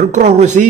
រក្ររុស្ស៊ី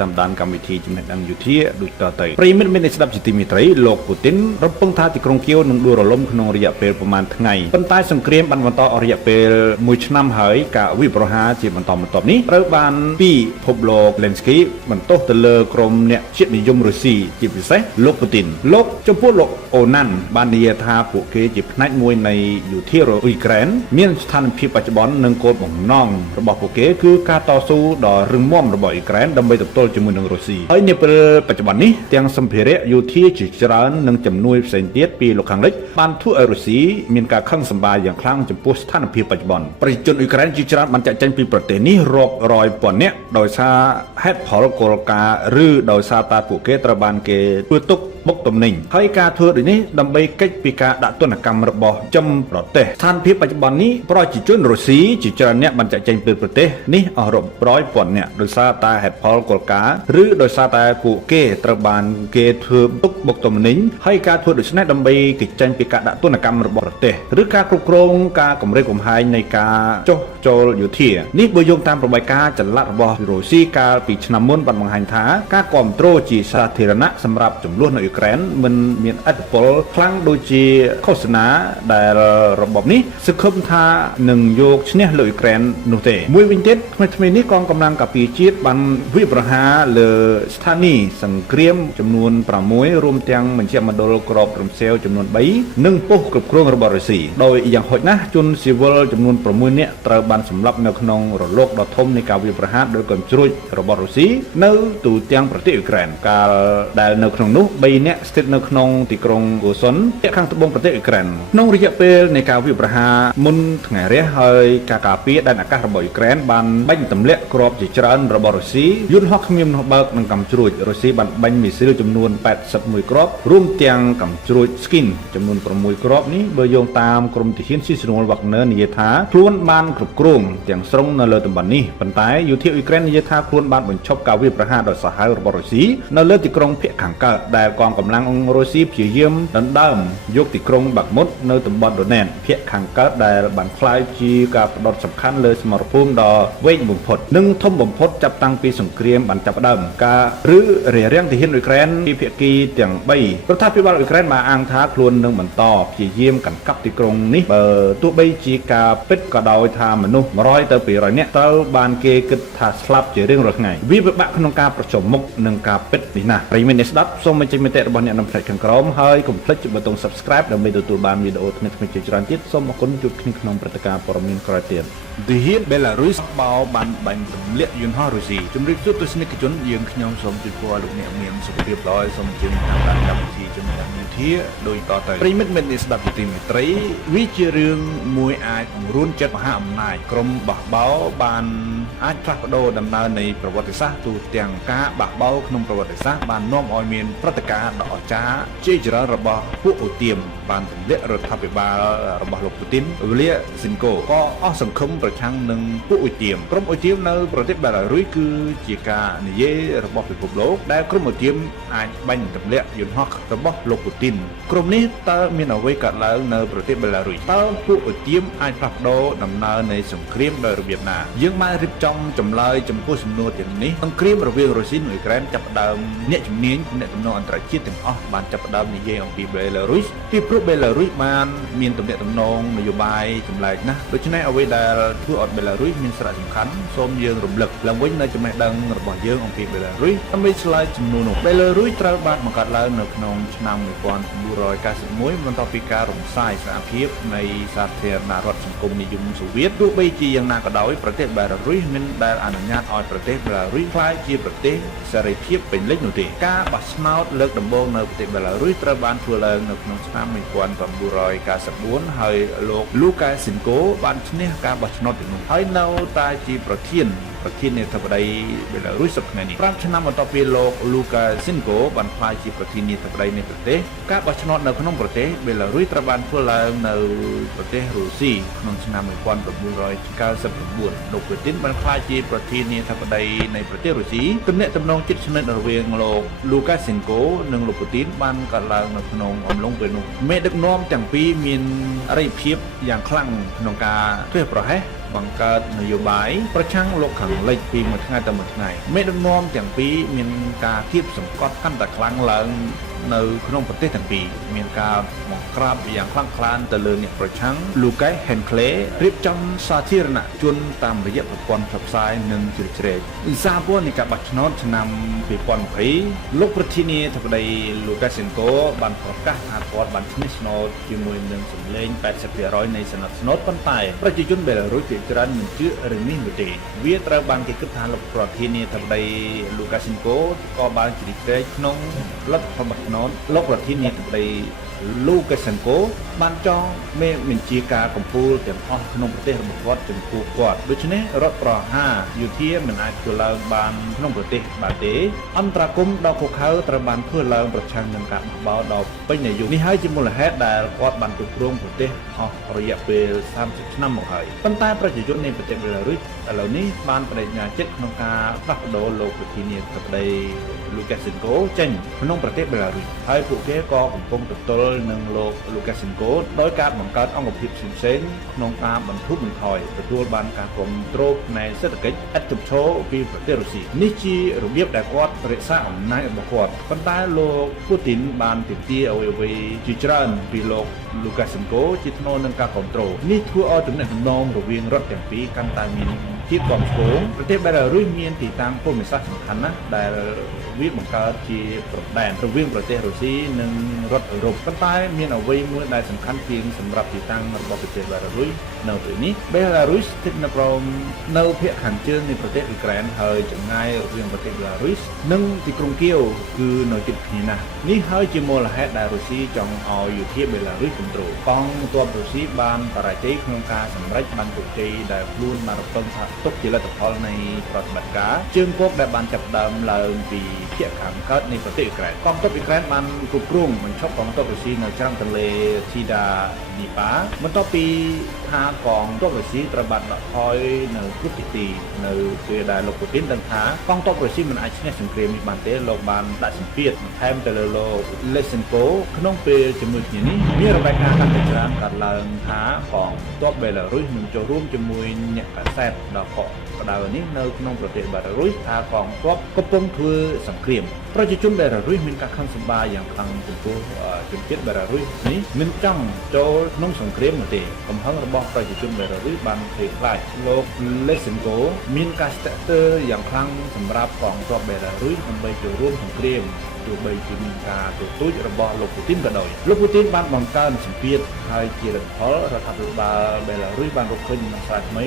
តាមដានកម្មវិធីចំណេះដឹងយុធាដូចតទៅប្រិមិត្តមានស្ដាប់ជាទីមេត្រីលោកពូទីនរំពឹងថាទីក្រុងគៀវនឹងដួលរលំក្នុងរយៈពេលប្រមាណថ្ងៃប៉ុន្តែសង្គ្រាមបានបន្តអស់រយៈពេល1ឆ្នាំហើយការវិប្រហារជាបន្តបន្ទាប់នេះត្រូវបានពីភពលោកលេនស្គីបន្ទោសទៅលើក្រុមអ្នកជាតិនិយមរុស្ស៊ីជាពិសេសលោកពូទីនលោកចំពោះលោកអូណាន់បាននិយាយថាពួកគេជាផ្នែកមួយនៃយុធាអ៊ុយក្រែនមានស្ថានភាពបច្ចុប្បន្ននិងគោលបំណងរបស់ពួកគេគឺការតស៊ូដ៏រឹងមាំរបស់អ៊ុយក្រែនដើម្បីទប់ទល់ជាមួយនឹងរុស្ស៊ីហើយនាពេលបច្ចុប្បន្ននេះទាំងសម្ភារៈយោធាជាច្រើននិងជំនួយផ្សេងទៀតពីលោកខាងលិចបានធ្វើឲ្យរុស្ស៊ីមានការខឹងសម្បារយ៉ាងខ្លាំងចំពោះស្ថានភាពបច្ចុប្បន្នប្រជាជនអ៊ុយក្រែនជាច្រើនបានចាក់ចែងពីប្រទេសនេះរាប់រយពាន់នាក់ដោយសារហេតុផលគោលការណ៍ឬដោយសារតែពួកគេត្រូវបានគេធ្វើទុកបុកទំនិញហើយការធ្វើដូចនេះដើម្បីកិច្ចពីការដាក់ទណ្ឌកម្មរបស់ចំប្រទេសស្ថានភាពបច្ចុប្បន្ននេះប្រជាជនរុស្ស៊ីជាច្រើនអ្នកបានចាក់ចែងពីប្រទេសនេះអស់រាប់រយពាន់អ្នកដោយសារតែហេតុផលគោលការណ៍ឬដោយសារតែពួកគេត្រូវបានគេធ្វើទុកបុកទំនិញហើយការធ្វើដូច្នេះដើម្បីកិច្ចចែងពីការដាក់ទណ្ឌកម្មរបស់ប្រទេសឬការគ្រប់គ្រងការគម្រាមកំហែងនៃការចុះចូលយោធានេះបើយោងតាមរបាយការណ៍ចល័តរបស់រុស្ស៊ីកាលពីឆ្នាំមុនបានបង្ហាញថាការគ្រប់គ្រងជាសាធារណៈសម្រាប់ចំនួននៅអ៊ុយក្រែនមិនមានឥទ្ធិពលខ្លាំងដូចជាឃោសនាដែលរបបនេះសង្ឃឹមថានឹងយកឈ្នះលើអ៊ុយក្រែននោះទេមួយវិញទៀតថ្មីៗនេះកងកម្លាំងការពារជាតិបានវិប្រហារលើស្ថានីយ៍សង្គ្រាមចំនួន6រួមទាំងមជ្ឈមណ្ឌលក្របរំសេវចំនួន3និងប៉ុស្តិ៍គ្រប់គ្រងរបស់រុស្ស៊ីដោយយ៉ាងហោចណាស់ជនស៊ីវិលចំនួន6នាក់ត្រូវបានសម្លាប់នៅក្នុងរលកដ៏ធំនៃការវាយប្រហារដោយកាំជ្រួចរបស់រុស្ស៊ីនៅទូទាំងប្រទេសអ៊ុយក្រែនកាលដែលនៅក្នុងនោះ3នាក់ស្ថិតនៅក្នុងទីក្រុងកូសុនខាងត្បូងប្រទេសអ៊ុយក្រែនក្នុងរយៈពេលនៃការវាយប្រហារមុនថ្ងៃរះហើយការការពារដែនអាកាសរបស់អ៊ុយក្រែនបានបាញ់ទម្លាក់គ្រាប់ជាច្រើនរបស់រុស្ស៊ីយន្តហោះគ្មាននោះបើកនិងកាំជ្រួចរុស្ស៊ីបានបាញ់មីស៊ីលចំនួន81គ្រាប់រួមទាំងកាំជ្រួច Skin ចំនួន6គ្រាប់នេះបើយោងតាមក្រុមទាហានស៊ីស្នូលវ៉ាក់នើនិយាយថាខ្លួនបានគ្រប់គ្រងទាំងស្រុងនៅលើតំបន់នេះប៉ុន្តែយោធាអ៊ុយក្រែននិយាយថាខ្លួនបានបញ្ឈប់ការវាយប្រហារដ៏សាហាវរបស់រុស្ស៊ីនៅលើទីក្រុងភាគខាងកើតដែលកងកម្លាំងរុស្ស៊ីព្យាយាមដណ្ដើមយកទីក្រុងបាក់មុតនៅតំបន់ដូណេតភាគខាងកើតដែលបានក្លាយជាការផ្ដោតសំខាន់លើសមរភូមិដ៏វែងបំផុតនិងធំបំផុតចាប់តាំងពីសង្គ្រាមបានចាប់ផ្ដើមការឬរារាំងទាហានអ៊ុយក្រែនពីភាគីទាំង3រដ្ឋាភិបាលអ៊ុយក្រែនបានអាងថាខ្លួននឹងបន្តព្យាយាមកាន់កាប់ទីក្រុងនេះបើទោះបីជាការពិតក៏ដោយថាមនុស្ស100ទៅ200នាក់ត្រូវបានគេគិតថាស្លាប់ជារៀងរាល់ថ្ងៃវាពិបាកក្នុងការប្រជុំមុខនឹងការពិតនេះណាប្រិយមិត្តអ្នកស្ដាប់សូមបញ្ចេញមតិរបស់អ្នកនៅផ្នែកខាងក្រោមហើយកុំភ្លេចចុចប៊ូតុង Subscribe ដើម្បីទទួលបានវីដេអូថ្មីៗជាច្រើនទៀតសូមអរគុណជួបគ្នាក្នុងព្រឹត្តិការណ៍ព័ត៌មានក្រោយទៀតទាហានបេឡារុសបោបានបាញ់ទម្លាក់យន្តហោះរុស្ស៊ីជំរាបសួរទស្សនិកជនយើងខ្ញុំសូមជូនពរលោកអ្នកមានសុខភាពល្អសូមជម្រាបតាមកម្មវិធីចំណេះដឹងវិទ្យាដោយតទៅប្រិមិត្តអ្នកស្ដាប់ជាទីមេត្រីវាជារឿងមួយអាចបង្រួនចិត្តមហាអំណាចក្រុមបះបោបានអាចផ្លាស់ប្ដូរដំណើរនៃប្រវត្តិសាស្ត្រទូទាំងការបះបោក្នុងប្រវត្តិសាស្ត្របាននាំឲ្យមានព្រឹត្តិការណ៍ដ៏អស្ចារ្យជាច្រើនរបស់ពួកអូទៀមបានទម្លាក់រដ្ឋាភិបាលរបស់លោកពូទីនវលាស៊ីនកូក៏អស់សង្ឃឹមប្រឆាំងនឹងពួកអូទៀមក្រុមអូទៀមនៅប្រទេសបេឡារុសគឺជាការនិយាយរបស់ពិភពលោកដែលក្រុមអូទៀមអាចបាញ់ទម្លាក់យន្តហោះរបស់លោកពូទីនក្រុមនេះតើមានអ្វីកើតឡើងនៅប្រទេសបេឡារុសតើពួកអូទៀមអាចផ្លាស់ប្ដូរដំណើរនៃសង្គ្រាមដោយរបៀបណាយើងបានរៀបចំចម្លើយចំពោះសំណួរទាំងនេះសង្គ្រាមរវាងរុស្ស៊ីនិងអ៊ុយក្រែនចាប់ផ្ដើមអ្នកជំនាញអ្នកទំនងអន្តរជាតិទាំងអស់បានចាប់ផ្ដើមនិយាយអំពីបេឡារុសពីព្រោះបេឡារុសបានមានទំនាក់ទំនងនយោបាយចម្លែកណាស់ដូច្នេះអ្វីដែលធ្វើឲ្យបេឡារុសមានសារៈសំខាន់សូមយើងរំលឹកឡើងវិញនៅចំណេះដឹងរបស់យើងអំពីបេឡារុសដើម្បីឆ្លើយចំនួននោះបេឡារុសត្រូវបានបង្កើតឡើងនៅក្នុងឆ្នាំ1991បន្ទាប់ពីការរំសាយសហភាពនៃសាធារណរដ្ឋសង្គមនិយមសូវៀតទោះបីជាយ៉ាងណាក៏ដោយប្រទេសបេឡារុសមិនដែលអនុញ្ញាតឲ្យប្រទេសបេឡារុសក្លាយជាប្រទេសសេរីភាពពេញលេញនោះទេការបោះឆ្នោតលើកដំបូងនៅប្រទេសបេឡារុសត្រូវបានធ្វើឡើងនៅក្នុងឆ្នាំ1994ហើយលោក Lukashenko បានឈ្នះការបោះឆ្នោតទាំងនោះហើយនៅតែជាប្រធានាធិបតីបេឡារុសសប្តាហ៍នេះ5ឆ្នាំបន្ទាប់ពីលោក Lukashenko បានក្លាយជាប្រធានាធិបតីនៃប្រទេសការបោះឆ្នោតនៅក្នុងប្រទេសបេឡារុសត្រូវបានធ្វើឡើងនៅប្រទេសរុស្ស៊ីក្នុងឆ្នាំ1999លោកពូទីនបានក្លាយជាប្រធានាធិបតីនៃប្រទេសរុស្ស៊ីទំនាក់ទំនងជិតស្និទ្ធរវាងលោក Lukashenko និងលោកពូទីនបានកើតឡើងនៅក្នុងអំឡុងពេលនោះមេដឹកនាំទាំងពីរមានអរិយភាពយ៉ាងខ្លាំងក្នុងការធ្វេសប្រហែសបង្កើតនយោបាយប្រឆាំងលោកខាង លេចពីមួយថ្ងៃទៅមួយថ្ងៃមេដឹកនាំទាំងពីរមានការគៀបសង្កត់កាន់តែខ្លាំងឡើងនៅក្នុងប្រទេសទាំងពីរមានការបង្ក្រាបយ៉ាងខ្លាំងក្លាទៅលើអ្នកប្រឆាំង Lucas Henkley រៀបចំសាធារណជនតាមរយៈប្រព័ន្ធផ្សព្វផ្សាយនិងជ្រៀតជ្រែកឧស្សាហកម្មនៃការបោះឆ្នោតឆ្នាំ2020លោកប្រធានាធិបតី Lukashenko បានប្រកាសថាគាត់បានឈ្នះឆ្នោតជាមួយនឹងសម្លេង 80% នៃសំណុតឆ្នោតប៉ុន្តែប្រជាជនបេឡារុសភាគច្រើនមិនជឿរឿងនេះនោះទេវាត្រូវបានគេគិតថាលោកប្រធានាធិបតី Lukashenko ក៏បានជ្រៀតជ្រែកក្នុងលទ្ធផលបោះឆ្នោតលោកប្រធានាធិបតី Lukashenko បានចងមេបញ្ជាការកម្ពុជាទាំងអស់ក្នុងប្រទេសរបស់គាត់ចំពោះគាត់ដូច្នេះរដ្ឋប្រហារយោធាមិនអាចធ្វើឡើងបានក្នុងប្រទេសបានទេអន្តរាគមន៍ដ៏ខុសខើត្រូវបានធ្វើឡើងប្រឆាំងនឹងការបះបោរដ៏ពេញអាយុនេះហើយជាមូលហេតុដែលគាត់បានគ្រប់គ្រងប្រទេសអស់រយៈពេល30ឆ្នាំមកហើយប៉ុន្តែប្រជាជននៃប្រទេសបេឡារុសឥឡូវនេះបានបដិញ្ញាចិត្តក្នុងការផ្លាស់ប្ដូរលោកប្រធានាធិបតី Lukashenko ចេញក្នុងប្រទេសបេឡារុសហើយពួកគេក៏កំពុងទល់នឹងលោក Lukashenko ដោយការបង្កើតអង្គភាពផ្សេងៗក្នុងការបន្ធូរបន្ថយទទួលបានការគ្រប់គ្រងផ្នែកសេដ្ឋកិច្ចឥតឈប់ឈរពីប្រទេសរុស្ស៊ីនេះជារបៀបដែលគាត់រក្សាអំណាចរបស់គាត់ប៉ុន្តែលោកពូទីនបានទាមទារអ្វីៗជាច្រើនពីលោក Lukashenko ជាថ្នូរនឹងការគ្រប់គ្រងនេះធ្វើឲ្យទំនាក់ទំនងរវាងរដ្ឋទាំងពីរកាន់តែមានភាពគាំទ្រប្រទេសបេឡារុសមានទីតាំងភូមិសាស្ត្រសំខាន់ណាស់ដែលវាបង្កើតជាប្រដែនរវាងប្រទេសរុស្ស៊ីនិងរដ្ឋអឺរ៉ុបប៉ុន្តែមានអ្វីមួយដែលសំខាន់ជាងសម្រាប់ទីតាំងរបស់ប្រទេសបេឡារុសនៅពេលនេះបេឡារុសស្ថិតនៅក្រោមនៅភាគខាងជើងនៃប្រទេសអ៊ុក្រែនហើយចម្ងាយរវាងប្រទេសបេឡារុសនិងទីក្រុងគៀវគឺនៅជិតគ្នាណាស់នេះហើយជាមូលហេតុដែលរុស្ស៊ីចង់ឲ្យយោធាបេឡារុសគ្រប់គ្រងកងទ័ពរុស្ស៊ីបានបរាជ័យក្នុងការសម្រេចបានជោគជ័យដែលខ្លួនបានរំពឹងថាទុកជាលទ្ធផលនៃប្រតិបត្តិការជើងគោកដែលបានចាប់ផ្ដើមឡើងពីភាគខាងកើតនៃប្រទេសអ៊ុក្រែនកងទ័ពអ៊ុក្រែនបានគ្រប់គ្រងបញ្ឈប់កងទ័ពរុស្ស៊ីនៅច្រាំងទន្លេស៊ីដានីប៉ាបន្ទាប់ពីថាកងទ័ពរុស្ស៊ីត្រូវបានដកថយនៅគ្រប់ទីទីនៅពេលដែលលោកពូទីនដឹងថាកងទ័ពរុស្ស៊ីមិនអាចឈ្នះសង្គ្រាមនេះបានទេលោកបានដាក់សម្ពាធបន្ថែមទៅលើលោក Lukashenko ក្នុងពេលជាមួយគ្នានេះមានរបាយការណ៍កាន់តែច្រើនកើតឡើងថាកងទ័ពបេឡារុសនឹងចូលរួមជាមួយអ្នកកាសែតដ៏កក់ក្ដៅនេះនៅក្នុងប្រទេសបេឡារុសថាកងទ័ពកំពុងធ្វើសង្គ្រាមប្រជាជនបេឡារុសមានការខឹងសម្បារយ៉ាងខ្លាំងចំពោះជនជាតិបេឡារុសនេះមិនចង់ចូលក្នុងសង្គ្រាមនោះទេកំហឹងរបស់ប្រជាជនបេឡារុសបានភ័យខ្លាចលោក Lukashenko មានការស្ទាក់ស្ទើរយ៉ាងខ្លាំងសម្រាប់កងទ័ពបេឡារុសដើម្បីចូលរួមសង្គ្រាមទោះបីជាមានការទទូចរបស់លោកពូទីនក៏ដោយលោកពូទីនបានបង្កើនសម្ពាធហើយជាលទ្ធផលរដ្ឋាភិបាលបេឡារុសបានរកឃើញដំណោះស្រាយថ្មី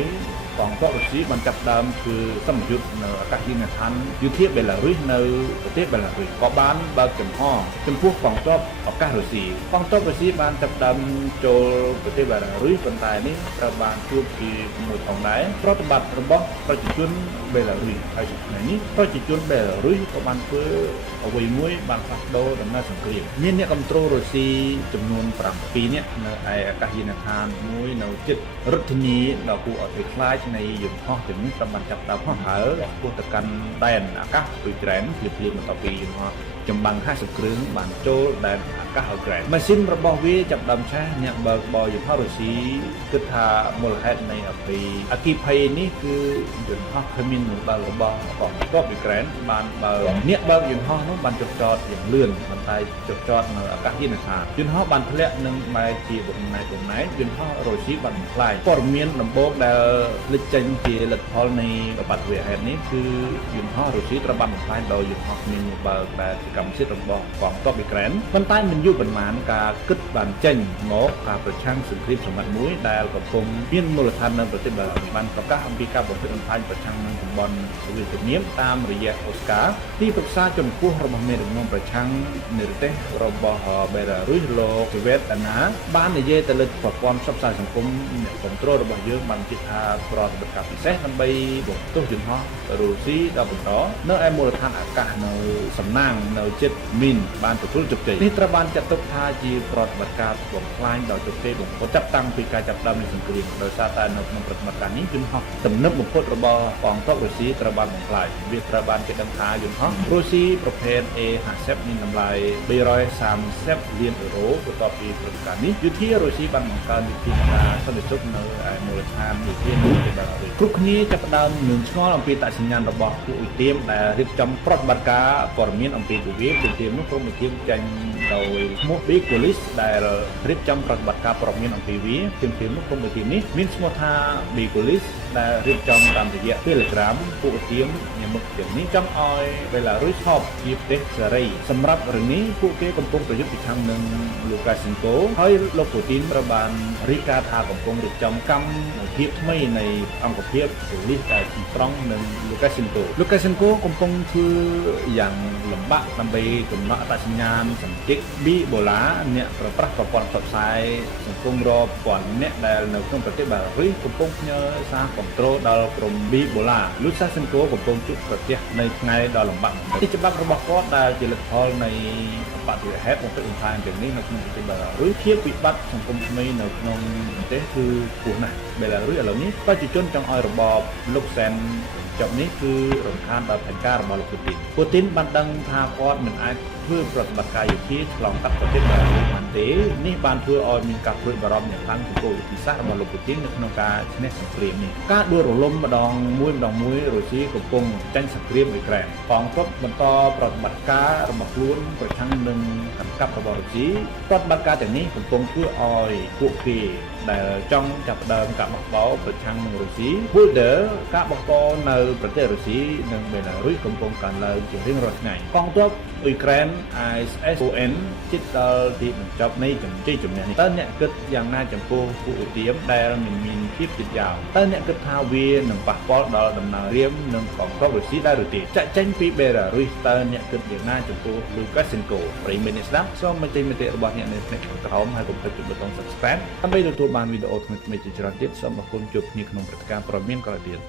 កងទ័ពរុស្ស៊ីបានចាប់ផ្ដើមធ្វើសម្ពយុទ្ធនៅអាកាសយានដ្ឋានយោធាបេឡារុសនៅប្រទេសបេឡារុសក៏បានបើកចំហចំពោះកងទ័ពអាកាសរុស្ស៊ីកងទ័ពរុស្ស៊ីបានចាប់ផ្ដើមចូលប្រទេសបេឡារុសប៉ុន្តែនេះត្រូវបានជួបជាមួយផងដែរប្រតិបត្តិរបស់ប្រជាជនបេឡារុសហើយថ្ងៃនេះប្រជាជនបេឡារុសក៏បានធ្វើអ្វីមួយបានផ្លាស់ប្ដូរដំណើរសង្គ្រាមមានអ្នកគ្រប់គ្រងរុស្ស៊ីចំនួន7នាក់នៅឯអាកាសយានដ្ឋានមួយនៅជិតរដ្ឋធានីដ៏គួរឲ្យភ័យខ្លាចនៃយន្តហោះទាំងនេះត្រូវបានចាប់ផ្ដើមហោះហើរឆ្ពោះទៅកាន់ដែនអាកាសអ៊ុយក្រែនភ្លាមៗបន្ទាប់ពីយន្តហោះចម្បាំង50គ្រឿងបានចូលដែនអាកាសអ៊ុយក្រែនម៉ាស៊ីនរបស់វាចាប់ផ្ដើមឆេះអ្នកបើកបរយន្តហោះរុស្ស៊ីគិតថាមូលហេតុនៃអគ្គិភ័យនេះគឺយន្តហោះគ្មាននឹងបើករបស់កងទ័ពអ៊ុយក្រែនបានបើកអ្នកបើកយន្តហោះនោះបានចុះចតយ៉ាងលឿនប៉ុន្តែចុះចតនៅអាកាសយានដ្ឋានយន្តហោះបានធ្លាក់នឹងបែរជាបំណែកយន្តហោះរុស្ស៊ីបានបំផ្លាញព័ត៌មានដំបូងដែលលេចចេញជាលទ្ធផលនៃឧបទ្ទវហេតុនេះគឺយន្តហោះរុស្ស៊ីត្រូវបានបំផ្លាញដោយយន្តហោះគ្មានបើកដែលជាកម្មសិទ្ធិរបស់កងទ័ពអ៊ុយក្រែនប៉ុន្តែមិនយូរប៉ុន្មានការគិតបានចេញមកការប្រឆាំងសង្គ្រាមសម្បត្តិមួយដែលកំពុងមានមូលដ្ឋាននៅប្រទេសបេឡារុសបានប្រកាសអំពីការបំផ្លិចបំផ្លាញប្រឆាំងនឹងតំបន់សូវៀតជំនាញតាមរយៈអូស្ការទីប្រឹក្សាជាន់ខ្ពស់របស់មេដឹកនាំប្រឆាំងនិរទេសរបស់បេឡារុសលោកសេវេតដាណាបាននិយាយទៅលើប្រព័ន្ធផ្សព្វផ្សាយសង្គមអ្នកគ្រប់គ្រងរបស់យើងបានជិះថាប្រតិបត្តិការពិសេសដើម្បីបំផ្ទុះយន្តហោះរុស្ស៊ីដល់បន្តនៅឯមូលដ្ឋានអាកាសនៅសំណាងនៅ ចិត្តមីនបានទទួលជោគជ័យនេះត្រូវបានចាត់ទុកថាជាប្រតិបត្តិការបំផ្លាញដោយជោគជ័យបំផុតចាប់តាំងពីការចាប់ផ្ដើមនៃសង្គ្រាមដោយសារតែនៅក្នុងប្រតិបត្តិការនេះយន្តហោះទំនើបបំផុតរបស់កងទ័ពរុស្ស៊ីត្រូវបានបំផ្លាញវាត្រូវបានគេដឹងថាយន្តហោះរុស្ស៊ីប្រភេទ A50 មានតម្លៃ330លានអឺរ៉ូបន្ទាប់ពីព្រឹត្តិការណ៍នេះយោធារុស្ស៊ីបានបង្កើនវិធីការសន្តិសុខនៅឯមូលដ្ឋានយោធានៅទីបារារីគ្រប់គ្នាចាប់ផ្ដើមនឹងឆ្ងល់អំពីតសញ្ញាណរបស់ពួកឧទាមដែលរៀបចំប្រតិបត្តិការព័ត៌មានអំពីវិវាទឧទាមនោះក្រុមឧទាមចាញ់ដោយឈ្មោះ Big Police ដែលរៀបចំប្រតិបត្តិការព័ត៌មានអំពីវាជំនោះក្រុមឧទាមនេះមានឈ្មោះថា Big Police ដែលរៀបចំតាមរយៈ Telegram ពួកឧទាមញឹកទាំងនេះចង់ឲ្យបេឡារុយឈប់ជាប្រទេសសេរីសម្រាប់រឿងនេះពួកគេកំពុងប្រយុទ្ធប្រឆាំងនឹងលូកាសេនកូហើយលោកពូទីនត្រូវបានរាយការណ៍ថាកំពុងរៀបចំកម្មវិធីថ្មីនៃអង្គភាពប៉ូលីសដែលត្រង់នឹងលូកាសេនកូកំពុងធ្វើយ៉ាងលំបាកដើម្បីកំណត់អត្តសញ្ញាណសញ្ជាតិប៊ីបូឡាអ្នកប្រប្រាស់ប្រព័ន្ធផ្សព្វផ្សាយសង្គមរាប់ពាន់អ្នកដែលនៅក្នុងប្រទេសបារារីកំពុងផ្ញើសារគាំទ្រដល់ក្រុមប៊ីបូឡាលូកាសេនកូកំពុងជួបប្រទះនៅថ្ងៃដ៏លំបាកទីច្បាប់របស់គាត់ដែលជាលទ្ធផលនៃបដិហេតុបំផិតបំផាញទាំងនេះនៅក្នុងប្រទេសបារារីភាពវិបត្តិសង្គមថ្មីនៅក្នុងប្រទេសគឺខ្ពស់ណាស់បារារីឥឡូវនេះប្រជាជនចង់ឲ្យរបបលុកសែនចប់នេះគឺរំខានដល់ផែនការរបស់លោកពូទីនបានដឹងថាគាត់មិនអាចធ្វើប្រតិបត្តិការយោធាឆ្លងកាត់ប្រទេសបារារីបានទេនេះបានធ្វើឲ្យមានការព្រួយបារម្ភយ៉ាងខ្លាំងចំពោះវិធីសាស្ត្ររបស់លោកពូទីននៅក្នុងការឈ្នះសង្គ្រាមនេះការដួលរលំម្ដងមួយរុស្ស៊ីកំពុងចាញ់សង្គ្រាមអ៊ុយក្រែនកងទ័ពបន្តប្រតិបត្តិការរបស់ខ្លួនប្រឆាំងនឹងកម្លាំងរបស់រុស្ស៊ីប្រតិបត្តិការទាំងនេះកំពុងធ្វើឲ្យពួកគេដែលចង់ចាប់ផ្ដើមការបោះបោប្រឆាំងនឹងរុស្ស៊ី Boulder ការបោះបោនៅប្រទេសរុស្ស៊ីនិងបេឡារុយកំពុងកើនឡើងជារៀងរាល់ថ្ងៃកងទ័ពអ៊ុយក្រែន ISON ជិតដល់ទីបញ្ចប់នៃជំនះនេះតើអ្នកគិតយ៉ាងណាចំពោះពួកឧទាមដែលមិនមានភាពជិតយ៉ាវតើអ្នកគិតថាវានឹងប៉ះពាល់ដល់ដំណើររាមនិងកងទ័ពរុស្ស៊ីដែរឬទេចាក់ចេញពីបេឡារុយតើអ្នកគិតយ៉ាងណាចំពោះលូកាសេនកូប្រិយមិត្តអ្នកស្ដាប់សូមបញ្ចេញមតិរបស់អ្នកនៅក្នុងក្រោមហើយកុំភ្លេចចុចប៊ូតុង Subscribe ដើម្បីទទួលបានវីដេអូថ្មីៗជាច្រើនទៀតសូមអរគុណជួបគ្នាក្នុងព្រឹត្តិការណ៍ព័ត៌មានក្រោយទៀត